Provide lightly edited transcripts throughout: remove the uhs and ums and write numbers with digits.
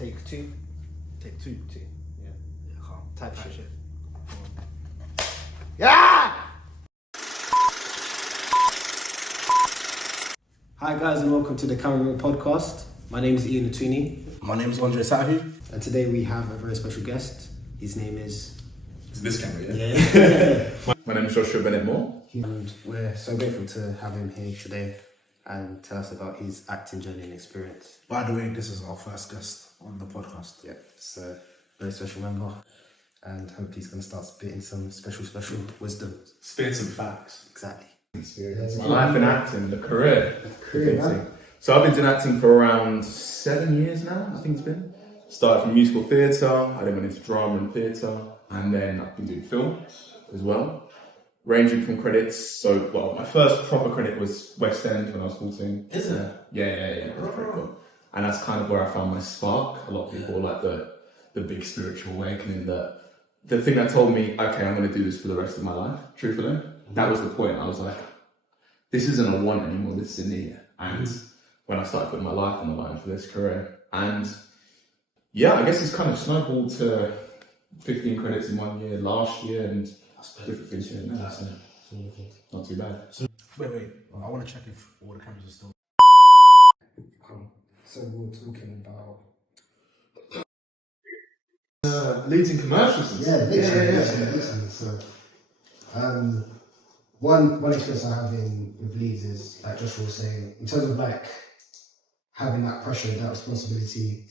Take two. Two. Yeah. Calm. Type shit. Yeah! Hi guys and welcome to the CAMOPODEP5. My name is Ian Natuni. My name is Andre Sahu. And today we have a very special guest. His name is... Is this camera, yeah? Yeah. My name is Joshua Bennett-Moore. And we're so grateful to have him here today and tell us about his acting journey and experience. By the way, this is our first guest on the podcast. Yeah, it's a very special member and hope he's going to start spitting some special wisdom. Spitting some facts. Exactly. Experience. My life in acting, the career. Man. So I've been doing acting for around 7 years now, I think it's been. Started from musical theatre, I then went into drama and theatre, and then I've been doing film as well. Ranging from credits, my first proper credit was West End when I was 14. Is it? Yeah. That's pretty cool. And that's kind of where I found my spark. A lot of people like the big spiritual awakening, the thing that told me, okay, I'm going to do this for the rest of my life, truthfully. That was the point. I was like, this isn't a want anymore, this is a need. And when I started putting my life on the line for this career, and yeah, I guess it's kind of snowballed to 15 credits in 1 year last year, and different things here now, so not too bad. So, wait, I want to check if all the cameras are still... So we're talking about... Leads in commercials. Yeah, literally. So, one experience I have with Leeds is, like Joshua was saying, in terms of like having that pressure, that responsibility,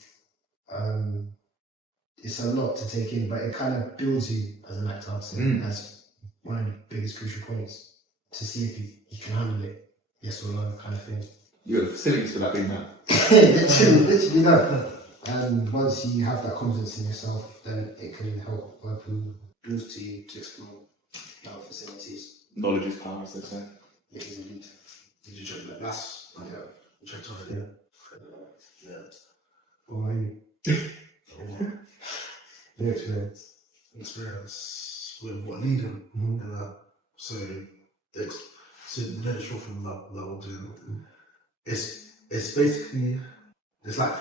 it's a lot to take in, but it kind of builds you as an actor. So that's one of the biggest crucial points to see if you can handle it, yes or no, kind of thing. You got the facilities for that being that. literally no. And once you have that confidence in yourself, then it can help open doors to you to explore our facilities. Knowledge is power, as they say. It is indeed. Did you check that? That's... Yeah. You checked on it? Yeah. Or your experience. Experience with what leading and that. So the very short film that we're doing, it's basically, it's like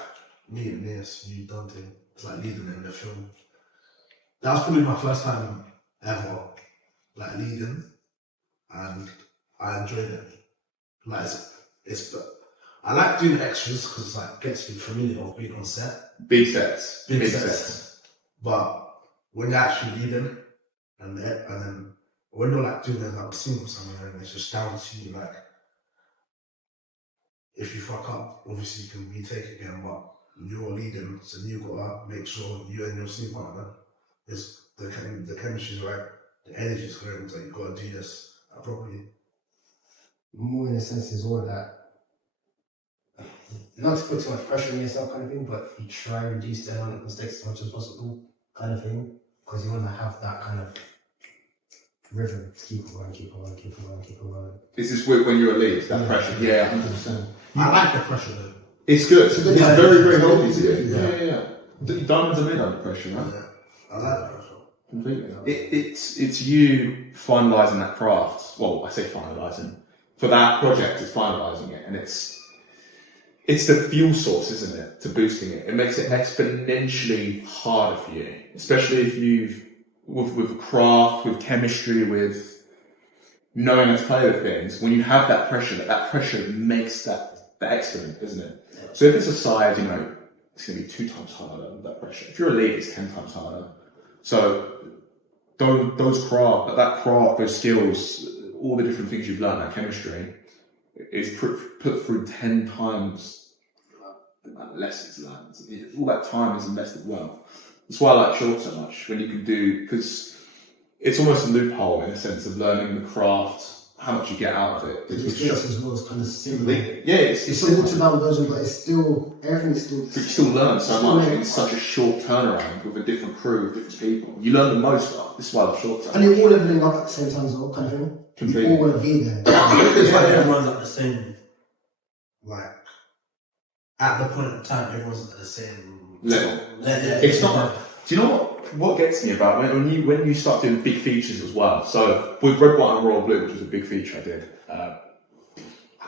me and Nias, you Dante, it's like leading in the film. That was probably my first time ever like leading, and I enjoyed it. Like I like doing extras because it's like gets you familiar with being on set. Big sets. But when you're actually leading, and then when you're like doing like a scene or something, and it's just down to you, like if you fuck up, obviously you can retake again, but you're leading, so you gotta make sure you and your scene partner is the chemistry's right, the energy's correct, so you gotta do this properly. More in a sense as well that not to put too much pressure on yourself kind of thing, but you try and reduce the amount of mistakes as much as possible kind of thing, because you want to have that kind of rhythm to keep it going. Is this when you're a lead, that pressure? Yeah, 100%. I like the pressure though. It's good. It's very, very healthy to do. Yeah. Diamonds are made under pressure, right? Yeah. I like the pressure. Completely. It's you finalising that craft. Well, I say finalising. For that project, it's finalising it, and it's the fuel source, isn't it, to boosting it. It makes it exponentially harder for you, especially if with craft, with chemistry, with knowing how to play with things. When you have that pressure makes that exponent, isn't it? So if it's a side, it's going to be 2 times harder with that pressure. If you're a lead, it's 10 times harder. So those craft, those skills, all the different things you've learned, that chemistry, is put through 10 times lessons learned. All that time is invested well. That's why I like short so much, when you can do, because it's almost a loophole in a sense of learning the craft, how much you get out of it. The experience as well is kind of similar. Yeah, it's a watered down version, but it's still, everything's still... But you still learn so much in such a short turnaround with a different crew, with different people. You learn the most of it. This is why I love short term. And you're all leveling up at the same time as well, kind of thing. Completely. You all want to be there. It's like everyone's at the same, like, at the point in time, everyone's at the same level. Yeah. It's not. Do you know what gets me about when you start doing big features as well? So with Red, White and Royal Blue, which was a big feature I did, I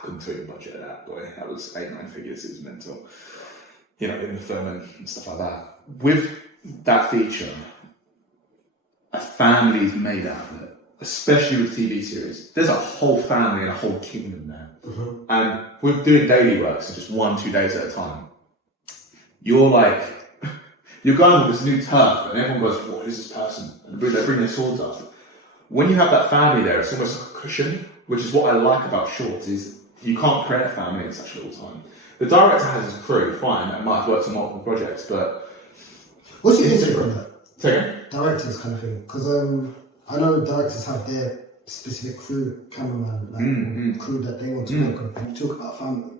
couldn't tell you the budget of that, boy. That was 8-9 figures. It was mental. you know, in the film and stuff like that. With that feature, a family is made out of it, especially with TV series. There's a whole family and a whole kingdom there. And with doing daily work, so just 1-2 days at a time, you're like, you're going with this new turf, and everyone goes, what is this person? And they bring their swords up. When you have that family there, it's almost like a cushion, which is what I like about shorts, is you can't create a family in such a little time. The director has his crew, fine, and might have worked on multiple projects, but... What's your take on that? Say again? Directors kind of thing. Because I know directors have their specific crew, cameraman, crew that they want to work on. And you talk about family,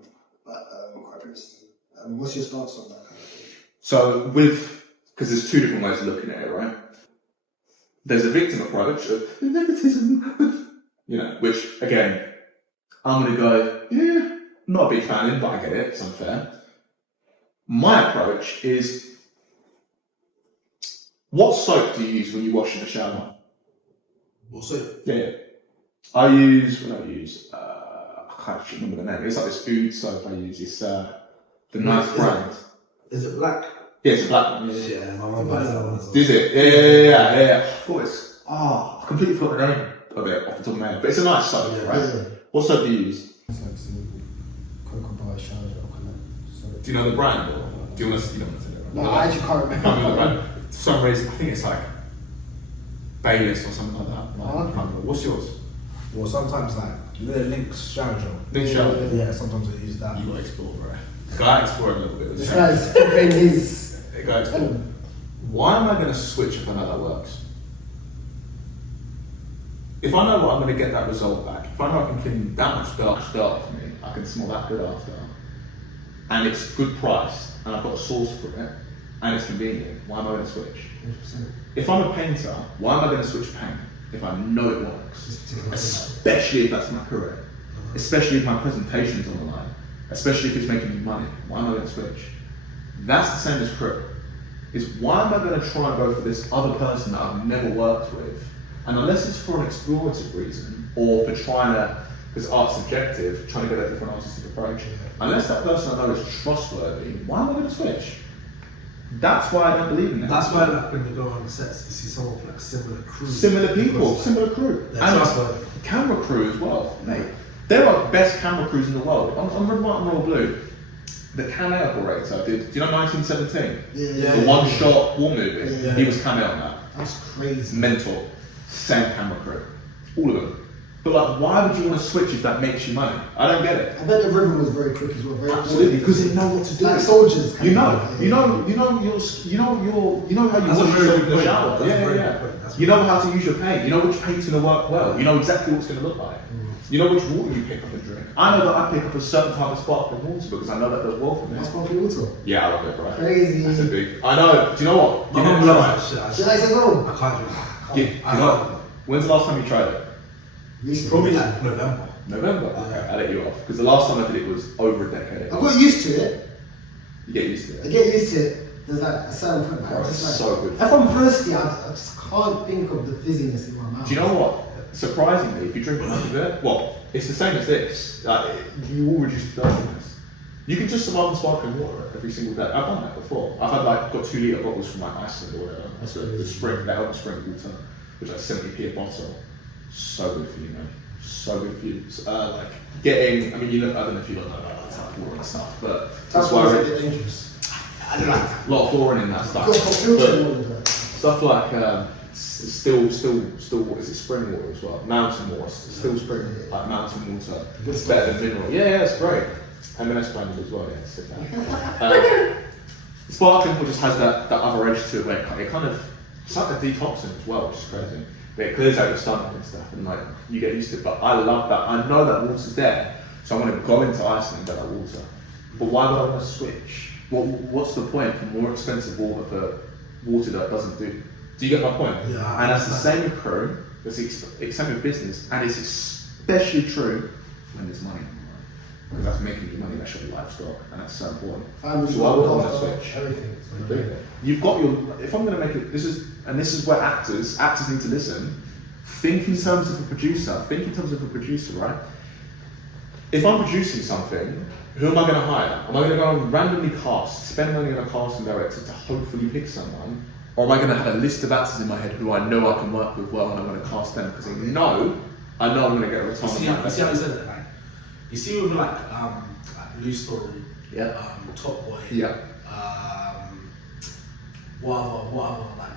but quite recently. What's your stance on that kind of thing? So because there's two different ways of looking at it, right? There's a victim approach of nepotism, you know, which, again, I'm going to go, yeah, not a big fan of it, but I get it, it's unfair. My approach is, what soap do you use when you wash in the shower? What soap? Yeah. I use, I can't actually remember the name. It's like this food soap I use. It's the nice brand. Is it black? Yeah, it's a black one. Yeah, my mum buys that one as well. Is it? Yeah. I thought it's, I completely forgot the name of it off the top of my head. But it's a nice soap, right? Yeah. What soap do you use? It's like some cocoa bar shower gel kind of. Do you know the brand? Or do you want to, you don't want to say it? No, I actually can't remember. I can't remember the brand. For some reason, I think it's like Bayless or something like that. Like, I can't remember. What's yours? Well, sometimes like you know the Lynx shower gel. Lynx shower gel. Yeah, sometimes I use that. You got to explore, right? Gotta explore a little bit. This guy's flipping his. Gotta explore. Why am I going to switch if I know that works? If I know what I'm going to get that result back, if I know I can clean that much dark for me, I can smell that good after, and it's good price, and I've got a source for it, and it's convenient, why am I going to switch? 100%. If I'm a painter, why am I going to switch paint if I know it works? Especially if that's my career. Especially if my presentation's on the line. Especially if it's making me money. Why am I going to switch? That's the same as crew. Is why am I going to try and go for this other person that I've never worked with? And unless it's for an explorative reason, or for trying to, because art's subjective, trying to get a different artistic approach, unless that person I know is trustworthy, why am I going to switch? That's why I don't believe in it. That's why, like, when you go on the sets, you see someone with like similar crew. Similar people, Because, similar crew. they're And trustworthy. camera crew as well, mate. There are best camera crews in the world. I'm Red, White and Royal Blue. The Cam operator did, do you know 1917? Yeah. The one-shot war movie. Yeah. He was Cam on that. That's crazy. Mentor. Same camera crew. All of them. But like, why would you want to switch if that makes you money? I don't get it. I bet the rhythm was very quick as well. Very Absolutely, because they know what to do. like soldiers. You know how you That's a wash very yourself good in the point. shower. That's a very Yeah. good point. That's You know how to use your paint. You know which paint's going to work well. You know exactly what it's going to look like. You know which water you pick up and drink. I know that I pick up a certain type of sparkling water because I know that does well for me. That's sparkling water. Yeah, I love it, right? Crazy. That's a big. I know. Do you know what? My Give it mum a loves try. that shit. Should I say no? I can't do it. You know, when's the last time you tried it? Recently. Probably like November. November. Okay, I let you off because the last time I did it was over a decade I ago. got used to it. You get used to I it. get used to it. There's like a certain point where Oh, I'm it's just like, so good. if I'm thirsty, I just can't think of the fizziness in my mouth. Do you know what? Surprisingly, if you drink enough of it, well, it's the same as this. You will reduce the thirstiness. You can just survive on sparkling water every single day. I've done that before. I've had got 2 litre bottles from like Iceland or whatever. That's the spring, that helps spring water, which is like 70p a bottle. So good for you, man. So good for you. So, getting, I mean, I don't know if you don't know about tap water and stuff, but that's That's why why I it's dangerous. a lot of fluorine in that stuff. Got filter But water though. stuff like still, what is it, spring water as well? Mountain water, still spring, like mountain water. Good It's stuff. better than mineral. Yeah, it's great. M&S branded as well, yeah, sit down. Sparkling water just has that other edge to it where it kind of, it's like a detoxing as well, which is crazy. But it clears out your stomach and stuff, and you get used to it. But I love that. I know that water's there, so I'm going to go into Iceland and get that water. But why would I want to switch? What's the point for more expensive water for water that doesn't do? Do you get my point? Yeah. And that's the same with crew, it's the same with business, and it's especially true when there's money on the line. Because that's making you money, that's your livestock, and that's so important. Family, So I would want to after, switch. everything. You've got if I'm going to make it, this is where actors need to listen. Think in terms of a producer, right? if I'm producing something, who am I going to hire? Am I going to go and randomly cast, spend money on a casting director to hopefully pick someone? Or am I going to have a list of actors in my head who I know I can work with well and I'm going to cast them because I know I'm going to get a return on You that. see how he said it? Like, you see with like Blue Story, Yeah. Top Boy, Yeah. what other like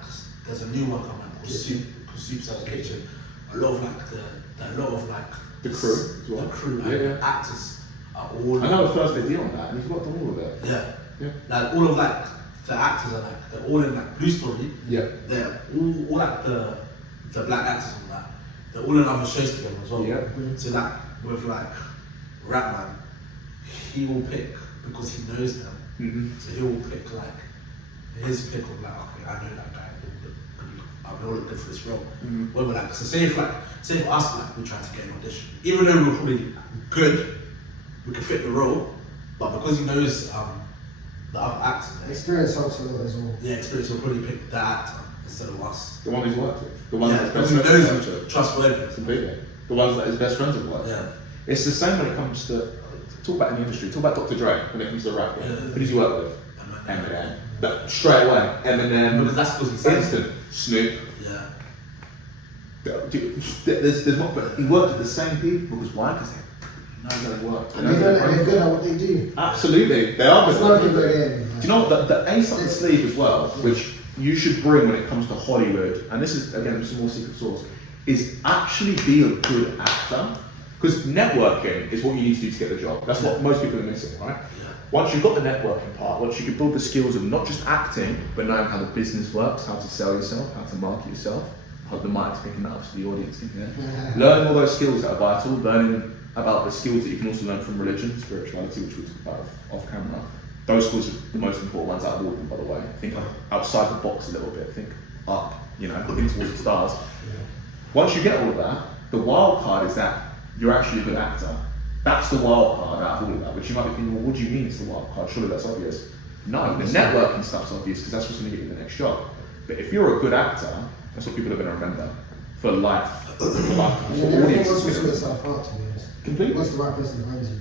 there's a new one coming out called Soup's Out of the Kitchen. A lot of like The crew as well. The crew, Yeah, yeah. actors are all. I know the first they deal on that and he's worked on all of it. Yeah. Yeah. Like all of like the actors are like they're all in like Blue Story. Yeah. They're all like the black actors on that. They're all in other shows together as well. Yeah. So like with like Ratman, he will pick because he knows them. Mm-hmm. So he will pick like his pick of like, okay, I know that guy. I know look good for this role. Mm-hmm. Whether like, so say for us, like we try to get an audition, even though we're probably good, we can fit the role, but because he knows the other actors, Experience helps a lot as well. yeah, experience will probably pick that actor instead of us. The one he's worked with. The one Yeah, that's because best he friends knows with. them, trustworthy. Completely. The ones that his best friends have worked with. Yeah. It's the same when it comes to, talk about in the industry, talk about Dr. Dre when it comes to rap. Yeah. Who does he work with? Eminem. But straight away, Eminem. Because that's because he said Instant. Snoop. Yeah. There's not, but he worked with the same people because why? Because he knows how they work. And they're good at what they do. Absolutely, they are It's good. nothing but again. Do you know what the ace up the sleeve as well, which you should bring when it comes to Hollywood, and this is again some more secret sauce, is actually be a good actor. Because networking is what you need to do to get the job. That's what most people are missing, right? Yeah. Once you've got the networking part, once you can build the skills of not just acting, but knowing how the business works, how to sell yourself, how to market yourself. I hope the mic's picking that up so the audience can hear. Learn all those skills that are vital, learning about the skills that you can also learn from religion, spirituality, which we talk about off camera. Those skills are the most important ones out of all of them, by the way. Think outside the box a little bit, think up, looking towards the stars. Once you get all of that, the wild card is that you're actually a good actor. That's the wild card out of all of that, which you might be thinking, well, what do you mean it's the wild card? Surely that's obvious. No, the networking stuff's obvious because that's what's going to get you the next job. But if you're a good actor, that's what people are going to remember for life. For life. And For then everything audience else will sort experience. itself out, to be honest. Completely. What's the right person to find you?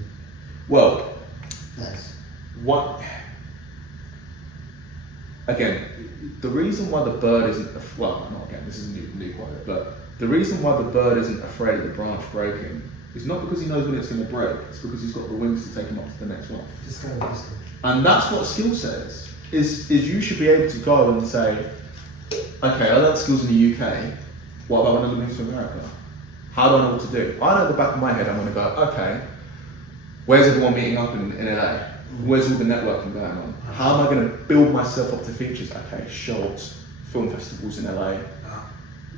Well, Nice. what? Again, the reason why the bird isn't not again. This is a new quote, but the reason why the bird isn't afraid of the branch breaking is not because he knows when it's going to break. It's because he's got the wings to take him up to the next one. Just kind of just. And that's what skill set is you should be able to go and say, okay, I learned skills in the UK. What about when I move to America? How do I know what to do? I know at the back of my head I'm going to go, okay, where's everyone meeting up in LA? Where's all the networking going on? How am I going to build myself up to features? Okay, shorts, film festivals in LA,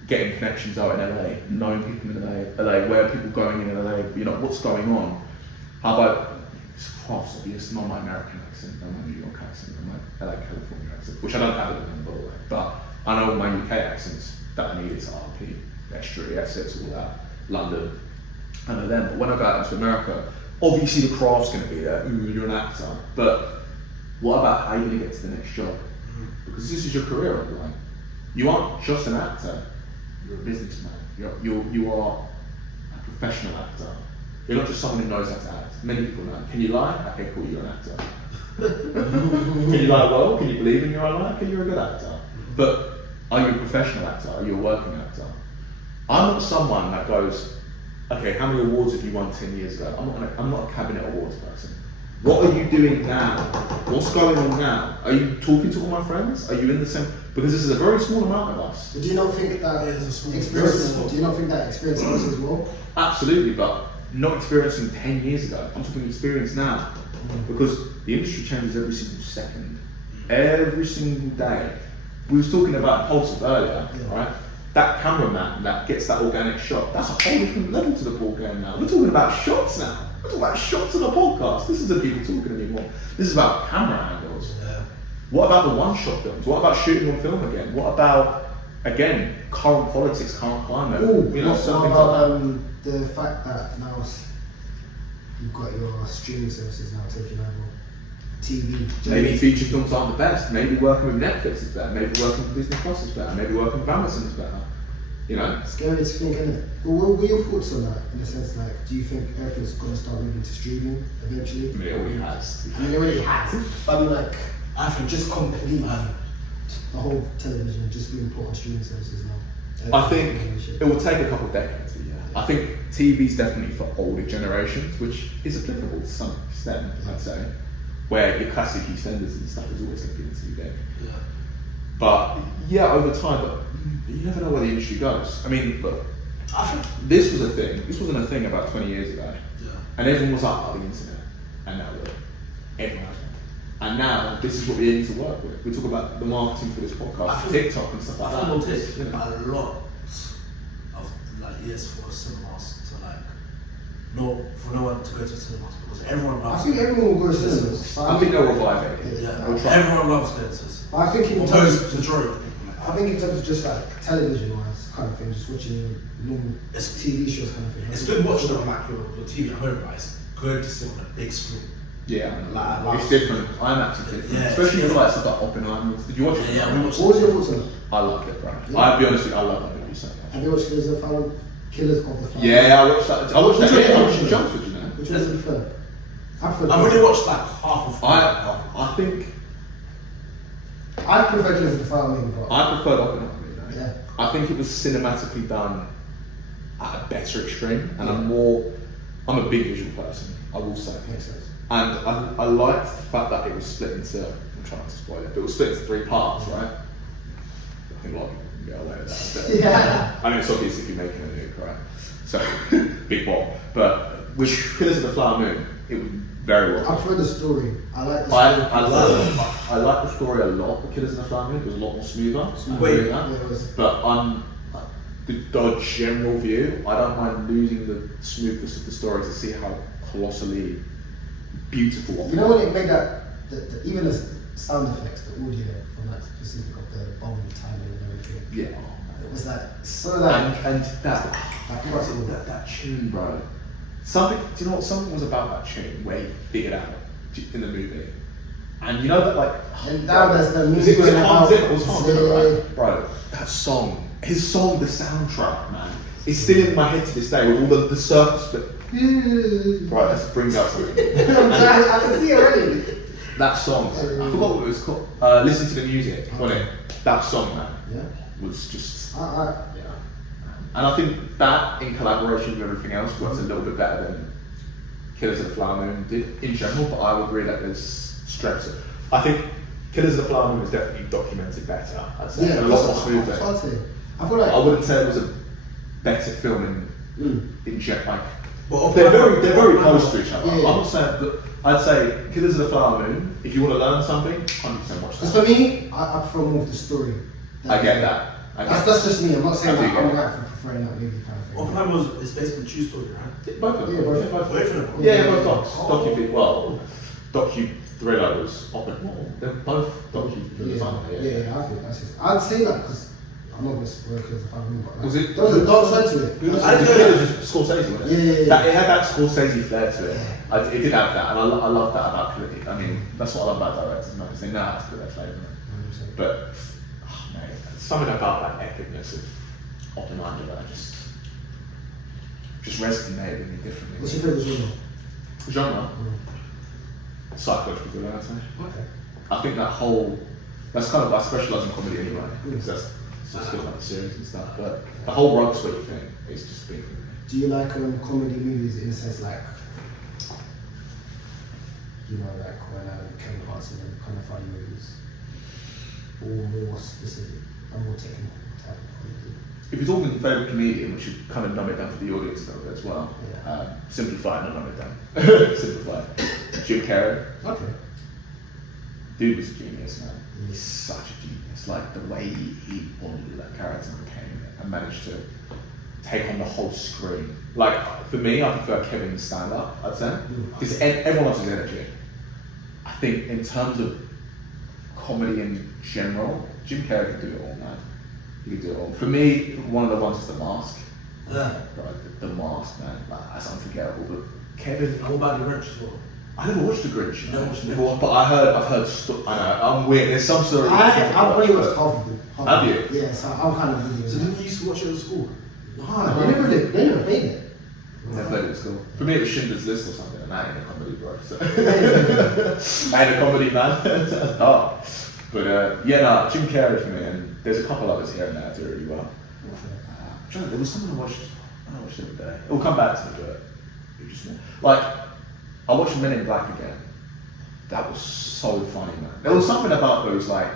getting connections out in LA, knowing people in LA, where are people going in LA, what's going on? How about, it's cross, obvious, not my American accent, not my New York accent, not my LA California accent, which I don't have it in, by the way, but I know my UK accents that I need is RP, Estuary, Essex, all that, London, I know them, but when I go out into America, obviously the craft's going to be there, you're an actor, but what about how you're going to get to the next job? Because this is your career on the line. You aren't just an actor, you're a businessman, you are a professional actor. You're not just someone who knows how to act. Many people know. Can you lie? Okay, cool, you're an actor. Can you lie well? Can you believe in your own lie? Okay, you're a good actor. But are you a professional actor? Are you a working actor? I'm not someone that goes, okay, how many awards have you won 10 years ago? I'm not a cabinet awards person. What are you doing now? What's going on now? Are you talking to all my friends? Are you in the same? Because this is a very small amount of us. But do you not think that experience? Do you not think that experience helps as well? Absolutely, but not experiencing 10 years ago. I'm talking experience now. Because the industry changes every single second. Every single day. We were talking about impulsive earlier, right? That cameraman that gets that organic shot, that's a whole different level to the ball game now. We're talking about shots now. We're talking about shots on a podcast. This isn't people talking anymore. This is about camera angles. Yeah. What about the one-shot films? What about shooting on film again? What about, again, current politics, current climate? What Certain things like that. about the fact that now you've got your streaming services now taking over TV? Maybe feature films aren't the best. Maybe working with Netflix is better. Maybe working with Disney Plus is better. Maybe working with Amazon is better. You know? Scary to think, isn't it? Well, what were your thoughts on that? In the sense, like, do you think everything's gonna start moving to streaming eventually? I mean, it already has. I mean, it already has. But I mean, like, I think just complete the whole television just being put on streaming services now. I think it will take a couple of decades, but yeah. I think TV's definitely for older generations, which is applicable to some extent, I'd say, where your classic EastEnders and stuff is always going to be on TV. Yeah. But yeah, over time, but you never know where the industry goes. I mean, look, I think. this was a thing. This wasn't a thing about 20 years ago. Yeah. And everyone was like, oh, the internet. And now look, everyone has one. And now, this is what we need to work with. We talk about the marketing for this podcast, TikTok and stuff like I that. think it'll take You know? a lot of like years for cinemas to like for no one to go to cinemas because everyone I loves. think everyone will go to cinemas. I think they'll revive it. Yeah, They'll try. everyone loves going to cinemas. I think in terms Almost majority of people. I think in terms of just like television wise kind of thing, just watching normal It's- TV shows kind of thing. It's good watching it on like your TV at home, but it's good to sit on a big screen. Yeah, Like- it's different. I'm actually different. Yeah, Especially it's for like stuff like Oppenheimer. Did you watch it? Yeah, we watched What was your thoughts on it? I loved it, bro. Yeah. I'll be honest with you, I love that movie so much. Have you watched Killers of the Flower Moon? Yeah, I watched that. I watched that. Which Yeah, I one watched was it? Jumpsuit, you know. Which one was you prefer? I prefer. I've already watched like half of. I think I prefer Killers of the Flower Moon, but I preferred Oppenheimer. You know? yeah. I think it was cinematically done at a better extreme, and I'm a big visual person. I will say. Makes sense. And I liked the fact that it was split into, I'm trying not to spoil it, but it was split into 3 parts, right? I think a lot of people can get away with that. But, Yeah. I mean, it's obvious if you're making a nuke, right? So, big ball. But with Killers of the Flower Moon, it was very well I done. prefer the story. I like the story. I like the story a lot with Killers of the Flower Moon. It was a lot more smoother. Wait. doing that. Yeah, it was. But the general view, I don't mind losing the smoothness of the story to see how colossally beautiful. You know when it made that, even the sound effects, the audio from that specific of the bomb timing and everything. Yeah. It was like so like And that, like that tune, bro. Something. Do you know what? Something was about that tune where he figured out in the movie. And you know that like. And now there's the Was music it going Hans out. Zimmer? It was Hans Zimmer, Yeah. right? Bro, that song, his song, the soundtrack, man, it's still in my head to this day with all the circles. Right, let's bring that something. I can see it already. That song, I forgot what it was called. Listen to the music, wasn't it? That song, man, Yeah. was just. I Yeah. And I think that, in collaboration with everything else, works a little bit better than Killers of the Flower Moon did in general, but I would agree that there's strengths. I think Killers of the Flower Moon is definitely documented better, I'd say, and a lot more smoothly. I feel like I wouldn't say it was a better film in jet, like, But they're very close to each other. Yeah. I'm not saying, but I'd say Killers of the Flower Moon, if you want to learn something, 100% watch because that. for me, I prefer more of the story. I get that. That's just me. I'm not saying I do that get I'm it. right for preferring that movie kind of thing. Oppenheimer is based on a true story, right? Both of them. Yeah, both. Both of them. Yeah, both docs. Oh. Docu-thriller was Oppenheimer. They're both docu-thrillers, aren't they? Yeah, I think that's just. I'd say that because I'm not going to spoil because if I remember. Like, Was it- There was a dark side to it. It was I didn't know that. Scorsese, wasn't it? Yeah. That, it had that Scorsese flair to it. It did have that, and I love that about it. I mean, that's what I love about directors, because they know how to put their flavour in it. But, oh, mate, something about that epicness of Oppenheimer that just resonated with me differently. What's your favourite genre? Genre? Psychological thriller, I'd say. Okay. I think that's kind of, I specialise in comedy anyway, because that's still like the series and stuff, but the whole rug sweep thing is just big for me. Do you like comedy movies in a sense like, you know, like when Kevin Hart's in them kind of funny movies, or more specific, a more technical type of comedy? If you're talking favourite comedian, which should kind of numb it down for the audience a little bit as well, Yeah. simplify and not numb it down. Simplify. Jim Carrey. Okay. Dude was a genius, man. He's such a genius. Like the way he modeled that character and became it and managed to take on the whole screen. Like for me, I prefer Kevin's stand-up, I'd say, because everyone loves his energy. I think in terms of comedy in general, Jim Carrey could do it all, man. He could do it all. For me, one of the ones is The Mask. Yeah. Right, the Mask, man. Like, that's unforgettable. But Kevin, And what about The Wrench as well? I never watched The Grinch. You never watched The Never watched- But I've heard. I know. I'm weird. There's some story. I've already watched half of it. Have you? Yeah, so I'm kind of with So you. didn't you used to watch it at school? Nah, they never did. They never played it. I played it at school. For me, it was Schindler's List or something, and I ain't a comedy, bro. So. I ain't a comedy man. Oh. But yeah, no, Jim Carrey for me, and there's a couple others here and there that do really well. There was someone I watched the other day. We'll come back to it, but just like I watched Men in Black again. That was so funny, man. There was something about those like,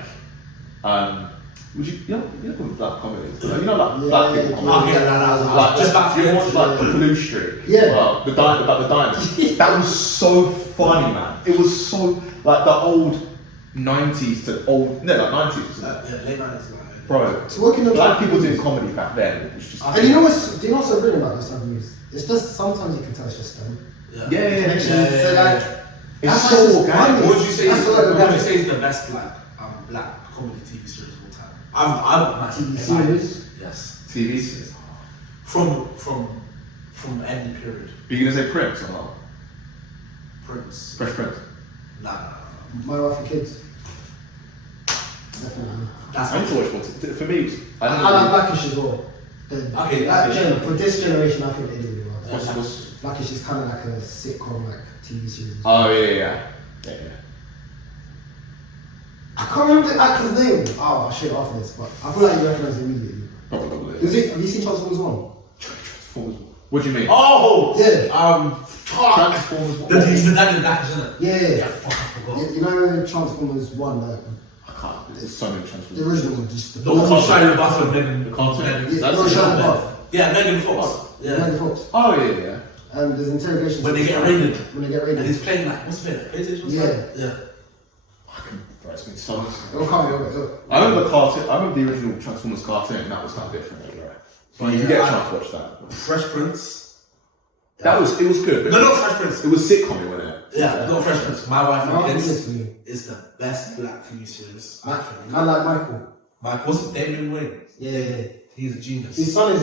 would you know what black comedies? You know, like black people comedies. Like just back to you watch like the Blue Streak. Yeah. Well, about the diamond. That was so funny, man. It was so like the old 90s to old, no, like 90s. Yeah, late 90s. Bro, So what can the black people doing comedy back then, it was just. And you know what's so brilliant about this type of movies? It's just sometimes you can tell it's just them. Yeah. So like, It's that's so just organic. funny. What would you say? That's what What would you organic. say is the best black comedy TV series of all time? I'm a TV massive series? Yes. TV series. From any period. Are you gonna say Prince or not? Prince. Fresh Prince. Nah. My wife and kids. Definitely. That's I need to watch more. For me, it was- I don't I know. like Blackish as well. Okay, For this generation, I think they do really well. What's- Blackish is kind of like a sitcom, like TV series. Oh yeah. I can't remember the actor's name. Oh, I'll show you after this, but I feel like you recognize it immediately. Probably. Have you seen Transformers 1? Transformers. What do you mean? Oh! Yeah. Fuck! Transformers. The dad and that, isn't it? Yeah. Fuck, I forgot. You know Transformers 1, like, I can't. There's so many Transformers. the original one, just The one with Shia LaBeouf and Megan. The cartoon. Yeah, That's no, the Shia one. LaBeouf. Yeah, Megan Fox. Yeah. Megan Fox. Oh yeah. And there's interrogation. When they get raided. When they get And raided. he's playing like, what's it, PlayStation or Yeah. something? Yeah. Bro, it's been so long. It'll come, it'll I remember the cartoon. I remember the original Transformers cartoon. That was kind of different, right? So you Yeah, get a I- chance to watch that. Fresh Prince. It was good. But No, not Fresh Prince. It was sitcom, wasn't it? Yeah, not Fresh Prince. My Wife My and wife Kids and Kids. is the best black TV series. I think. I like Michael. Mike, wasn't Damien Wayne? Yeah. He's a genius. His son is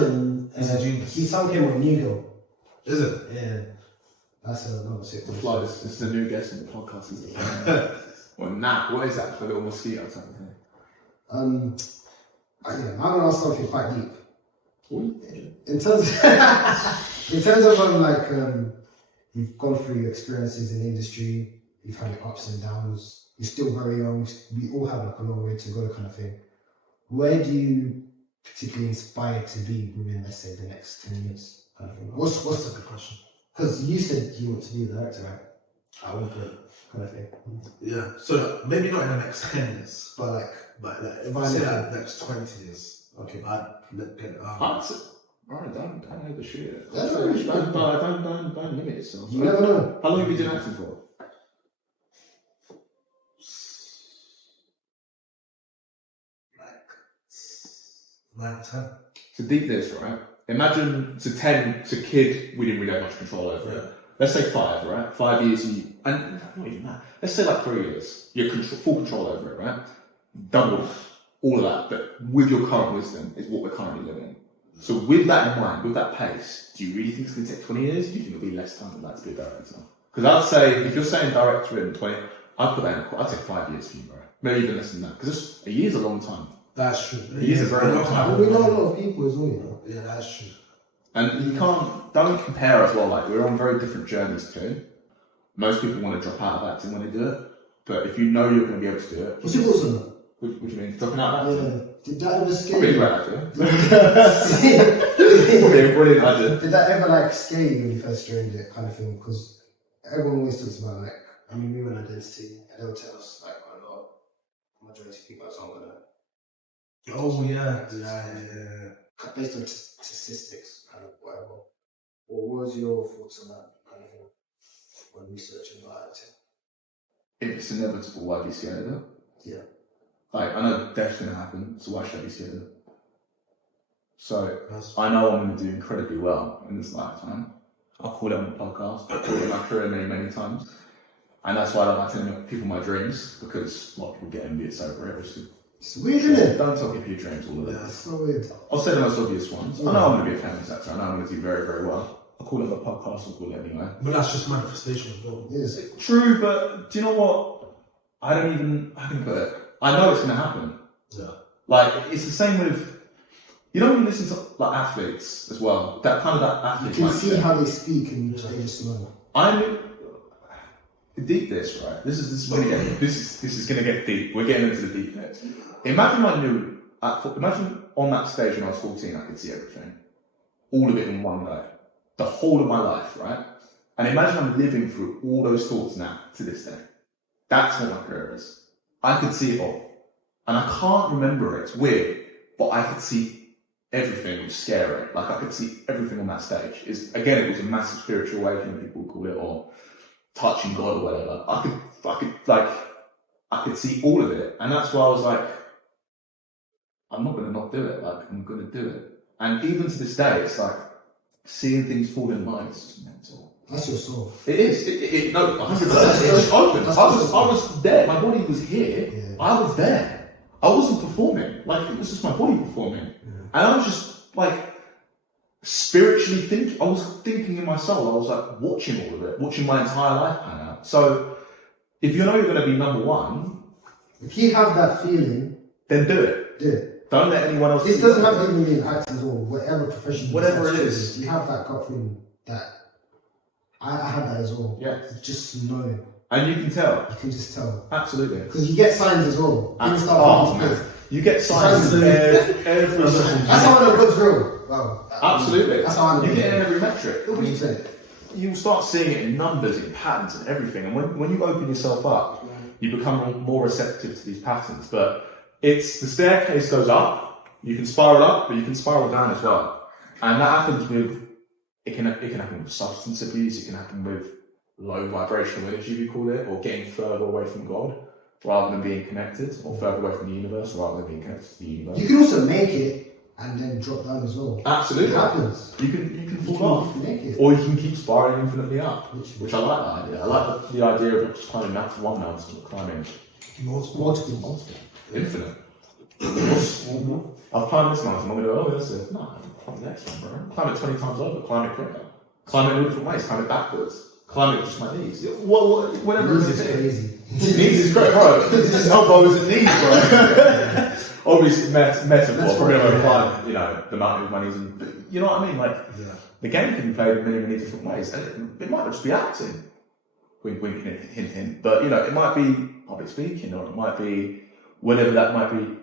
He's a genius. His son came with New Girl. Is it? Yeah. That's another sitcom. Fly, this is the new guest in the podcast. Is it? Well, Nat, what is that? A little mosquito or something? I'm gonna ask something quite deep. Ooh. In terms of you've gone through your experiences in the industry, you've had your ups and downs, you're still very young, we all have like a long way to go kind of thing. Where do you particularly inspire to be within, let's say, the next 10 years kind of thing? What's That's a good question. because you said you want to be a director, right? At one point, kind of thing. Yeah. So maybe not in the next 10 years, But like, but like, if I say like the next 20 years, okay. I'd look at Right, don't overshoot it. That's Don't overshoot. limit yourself. You never know. How long have you been acting for? like 9, 10. To deep this, right? Imagine it's a 10, it's a kid we didn't really have much control over it. Let's say 5, right? 5 years, and not even that. Let's say like 3 years. You have full control over it, right? Double all of that, but with your current wisdom is what we're currently living. So with that in mind, with that pace, do you really think it's going to take 20 years? Do you think it'll be less time than that to be a director? Because I'd say, if you're saying director in 20, I'd put that in, I'd say 5 years for you, bro. Maybe even less than that. Because a year's a long time. That's true. A year's a very long time. And we know a lot of people as well, you know. Yeah, that's true. And you don't compare as well, like, we're on very different journeys too. Most people want to drop out of acting when they do it. But if you know you're going to be able to do it, What's your thoughts on that? what do you mean? Dropping out of acting? Yeah. Did that ever scare Probably a you? great actor. Probably a brilliant actor. Did that ever like scare you when you first joined it, kind of thing? Because everyone always talks about like, I mean, women identity, and they'll tell us like a lot. Majority of people aren't gonna. Oh, yeah. Based on statistics, kind of whatever. What was your thoughts on that kind of thing when researching about acting? If it's inevitable, why be scared of it? Yeah. Like, I know death's going to happen, so why should I be scared of it? So, I know I'm going to do incredibly well in this lifetime. I'll call it on the podcast, I'll call it in my career many, many times. And that's why I don't like telling people my dreams, because a lot of people get envious over it. It's weird, isn't it? Don't tell people your dreams, all of It's that. so weird. I'll say the most obvious ones. I know I'm going to be a famous actor, I know I'm going to do very, very well. I'll call it a podcast, we'll call it anyway. But that's just manifestation as well. Yes. True, but do you know what? I don't even, how can I put it? I know it's going to happen. Yeah. Like, it's the same with, you know when you listen to like athletes as well, that kind of that You athlete can see mindset. how they speak and they just know. I'm deep this, right? This is gonna get deep. We're getting into the deep bits. Imagine imagine on that stage when I was 14, I could see everything. All of it in one day. The whole of my life, right? And imagine I'm living through all those thoughts now, to this day. That's what my career is. I could see it all. And I can't remember it. It's weird. But I could see everything. It was scary. Like, I could see everything on that stage. Again, it was a massive spiritual awakening, people would call it, or touching God or whatever. I could see all of it. And that's why I was like, I'm not going to not do it. Like, I'm going to do it. And even to this day, it's like, seeing things fall in line is just mental. That's your soul. It is. No, 100%. It just opened. I was there. My body was here. Yeah. I was there. I wasn't performing. Like, it was just my body performing. And I was just, like, spiritually thinking. I was thinking in my soul. I was, like, watching all of it. Watching my entire life pan out. So, if you know you're going to be number one, If you have that feeling, then do it. do it. Don't let anyone else. This doesn't have to even mean acting or whatever profession. Whatever it is. is. You have that gut feeling that I had that as well. Yeah. Just know. And you can tell. You can just tell. Absolutely. Because you get signs as well. Things start falling into place. You get signs Signs every That's how I know God's real. Wow. Absolutely. That's how I know. You get it in every metric. 100%. You'll start seeing it in numbers, in patterns, and everything. And when you open yourself up, you become more receptive to these patterns. But the staircase goes up. You can spiral up, but you can spiral down as well. And that happens it can happen with substance abuse. It can happen with low vibrational energy, we call it, or getting further away from God rather than being connected, or further away from the universe rather than being connected to the universe. You can also make it and then drop down as well. Absolutely. It happens. You can fall off. You can make it. Or you can keep spiraling infinitely up, which I like that idea. I like the idea of just climbing one mountain, but climbing Multiple. infinite. I've climbed this mountain, I'm going to go, oh, that's it. No, climb the next one, bro. Climb it 20 times over, climb it quicker. Climb it all different ways, climb it backwards. Climb it with just my knees. Whatever it Knees is. is crazy. Knees is great, bro. Elbows and knees, bro. Obviously, metaphor. We're going to climb, the mountain with my knees. And, you know what I mean? Like, the game can be played in many, many different ways. And it might not just be acting. Wink, wink, hint, hint. But, it might be public speaking, or it might be whatever that might be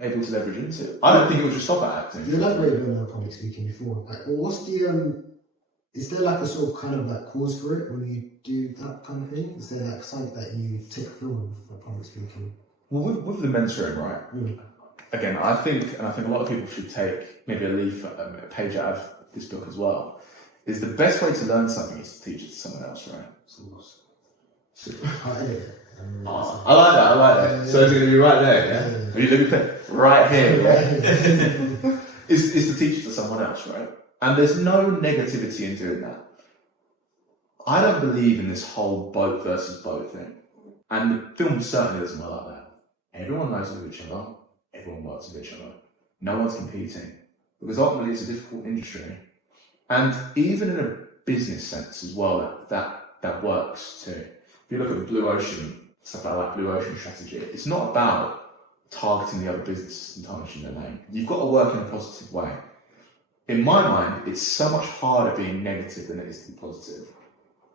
able to leverage into. I don't think it would just stop at acting. You elaborated on public speaking before. Like, what's the is there like a sort of kind of like cause for it when you do that kind of thing? Is there like something that you take from for public speaking? Well, with the mentoring, right? Again, I think a lot of people should take maybe a page out of this book as well. Is the best way to learn something is to teach it to someone else, right? I'll edit it. I like that. So it's going to be right there, yeah? Are you looking for it? Right here, yeah? is to teach it to someone else, right? And there's no negativity in doing that. I don't believe in this whole boat versus boat thing. And the film certainly doesn't work like that. Everyone knows of each other. Everyone works with each other. No one's competing. Because ultimately it's a difficult industry. And even in a business sense as well, that works too. If you look at the blue ocean, stuff like blue ocean strategy, it's not about targeting the other businesses and tarnishing their name. You've got to work in a positive way. In my mind, it's so much harder being negative than it is to be positive.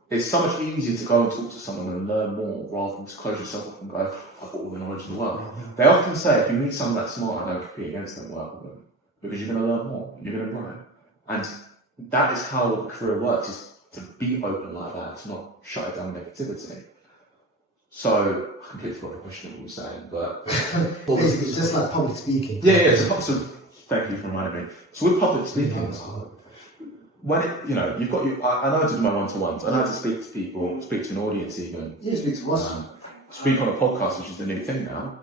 It's so much easier to go and talk to someone and learn more rather than to close yourself up and go, I've got all the knowledge in the world. They often say, if you meet someone that's smart, don't compete against them, work with them. Because you're going to learn more, you're going to grow. And that is how a career works, is to be open like that, to not shut down negativity. So, I completely forgot the question that we were saying, but... Basically, it's just like public speaking. Yeah, so thank you for reminding me. So with public speaking, when you've got I know how to do my one-to-ones, I know how to speak to people, speak to an audience even. Yeah, speak to us. Speak on a podcast, which is the new thing now.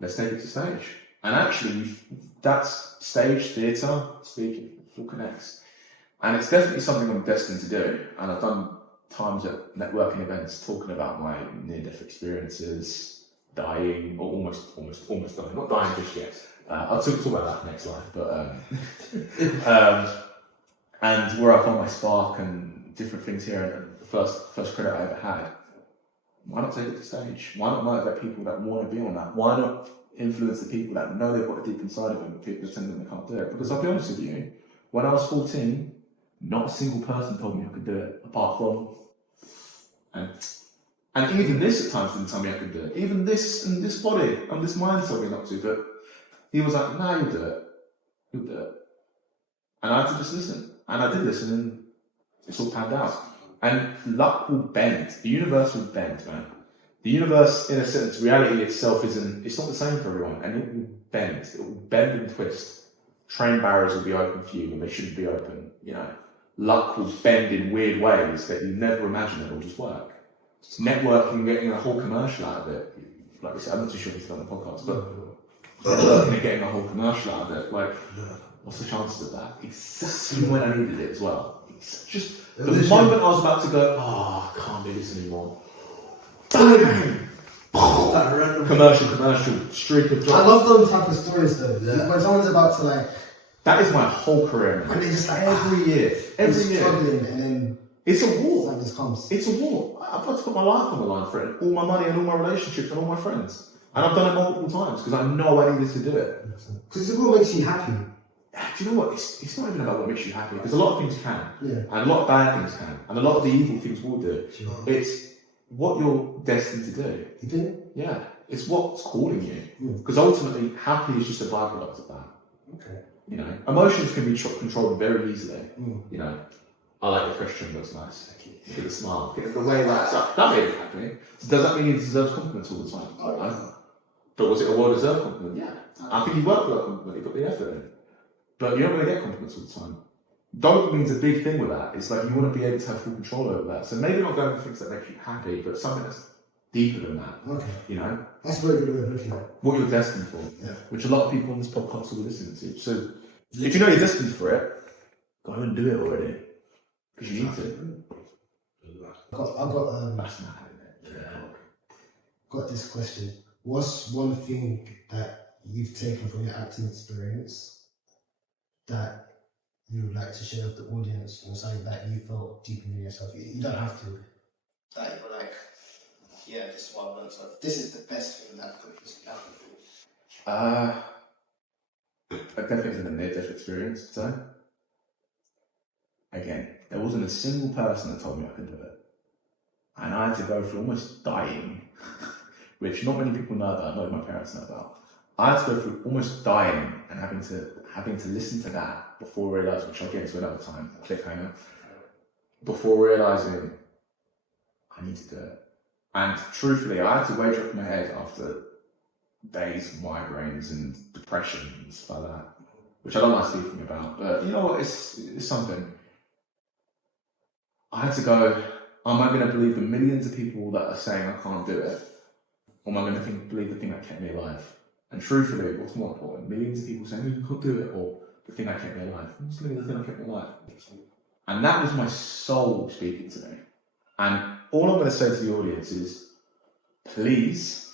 Let's take it to stage. And actually, that's stage, theatre, speaking, it all connects. And it's definitely something I'm destined to do. And I've done times at networking events talking about my near-death experiences, dying, or almost dying, not dying just yet. I'll talk about that next life, but and where I found my spark and different things here, and the first credit I ever had. Why not take it to stage? Why not motivate people that want to be on that? Why not influence the people that know they've got it deep inside of them, but people pretend that they can't do it? Because I'll be honest with you, when I was 14, not a single person told me I could do it, apart from, and even this at times didn't tell me I could do it. Even this and this body and this mind told me not to, but he was like, "No, you'll do it. You'll do it." And I had to just listen. And I did listen, and it's all panned out. And luck will bend. The universe will bend, man. The universe, in a sense, reality itself it's not the same for everyone. And it will bend. It will bend and twist. Train barriers will be open for you when they shouldn't be open. You know, luck will bend in weird ways that you never imagined it will just work. It's networking, getting a whole commercial out of it. Like I said, I'm not too sure if it's on the podcast, but networking and getting a whole commercial out of it. Like, what's the chances of that? Exactly when I needed it as well. It's just the moment I was about to go, I can't do this anymore. Bang! Commercial, streak of I jobs. love those type of stories though. Yeah. When someone's about to like, that is my whole career, man. and they just like Every year. struggling, and then It's a war. like this comes. It's a war. I've got to put my life on the line for it. All my money and all my relationships and all my friends. And I've done it multiple times because I know I needed to do it. Because it's what makes you happy. Do you know what? It's not even about what makes you happy, because a lot of things can, Yeah. and a lot of bad things can, and a lot of the evil things will do. Sure. It's what you're destined to do. You think? Yeah, it's what's calling you. Mm. Because ultimately, happy is just a byproduct of that. Okay. You know, emotions can be controlled very easily. Mm. You know, I like your fresh trim, looks nice. Look at the smile. Look at the way that's up. That made me happy. So does that mean he deserves compliments all the time? Oh, yeah. No. But was it a well-deserved compliment? Yeah. I think he worked for that compliment. He put the effort in. But you're not going to get compliments all the time. Dopamine's a big thing with that. It's like you want to be able to have full control over that. So maybe not going for things that make you happy, but something that's deeper than that. Okay. You know? That's a very good way of looking at it. What you're destined for. Yeah. Which a lot of people on this podcast will listen to. So if you know you're destined for it, go and do it already. Because you need to. I've got That's mad, isn't it? got this question. What's one thing that you've taken from your acting experience that you would like to share with the audience, or something that you felt deep in yourself? You don't have to. That you're like, yeah, this is what I've learned. So this is the best thing that could happen. I definitely had a near-death experience, so again, there wasn't a single person that told me I could do it. And I had to go through almost dying, which not many people know about, not my parents know about. I had to go through almost dying and having to listen to that before realising, which I'll get into another time, a cliffhanger, before realising I need to do it. And truthfully, I had to wage up my head after days of migraines and depression and stuff like that, which I don't like speaking about, but you know what, it's something. I had to go, am I going to believe the millions of people that are saying I can't do it? Or am I going to believe the thing that kept me alive? And truthfully, what's more important? Millions of people saying you can't do it, or the thing that kept me alive? I'm just going to the thing that kept me alive. And that was my soul speaking to me. And all I'm going to say to the audience is, please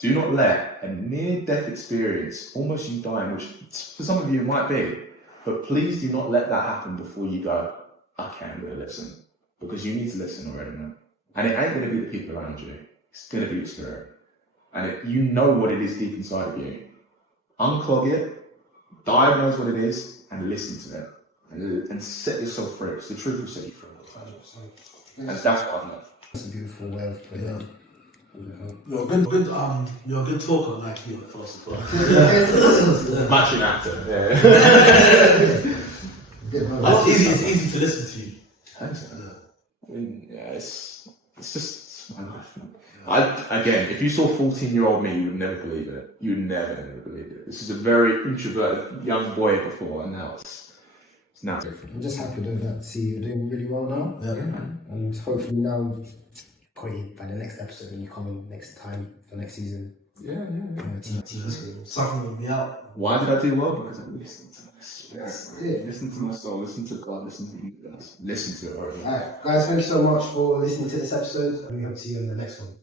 do not let a near-death experience, almost you dying, which for some of you it might be, but please do not let that happen before you go, okay, I'm going to listen. Because you need to listen already, man. And it ain't going to be the people around you. It's going to be the spirit. And you know what it is deep inside of you. Unclog it, diagnose what it is, and listen to it. And set yourself free. It's the truth will set you free. And that's what I've learned. That's a beautiful way of putting it. You're a good talker, like you, first of all. Matching actor. Yeah. It's easy to listen to you. Thanks, man. I mean, yeah, it's just my life, man. Again, if you saw 14-year-old me, you would never believe it. You would never believe it. This is a very introverted young boy before, and now it's now different. I'm just happy to see you doing really well now. Yeah, man. And hopefully now, probably by the next episode when you come in next time for next season. Yeah. Something will be out. Why did I do well? Because I listened to my spirit. Yeah. Listen to my soul. Listen to God. Listen to you guys. Listen to it already. Alright, guys, thank you so much for listening to this episode, and we hope to see you in the next one.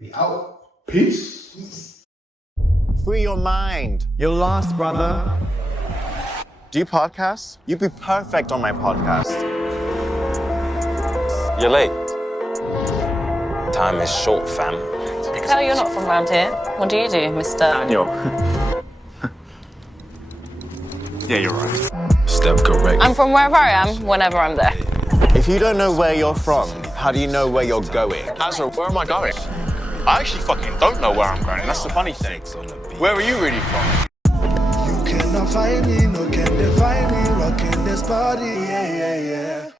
We out. Peace. Free your mind. You're lost, brother. Do you podcast? You'd be perfect on my podcast. You're late. Time is short, fam. I can tell you're not from around here. What do you do, Mr. Daniel. Yeah, you're right. Step correct. I'm from wherever I am, whenever I'm there. If you don't know where you're from, how do you know where you're going? Azra, where am I going? I actually fucking don't know where I'm going. That's the funny thing. Where are you really from? You cannot find me, no can define me, rocking this body, yeah, yeah, yeah.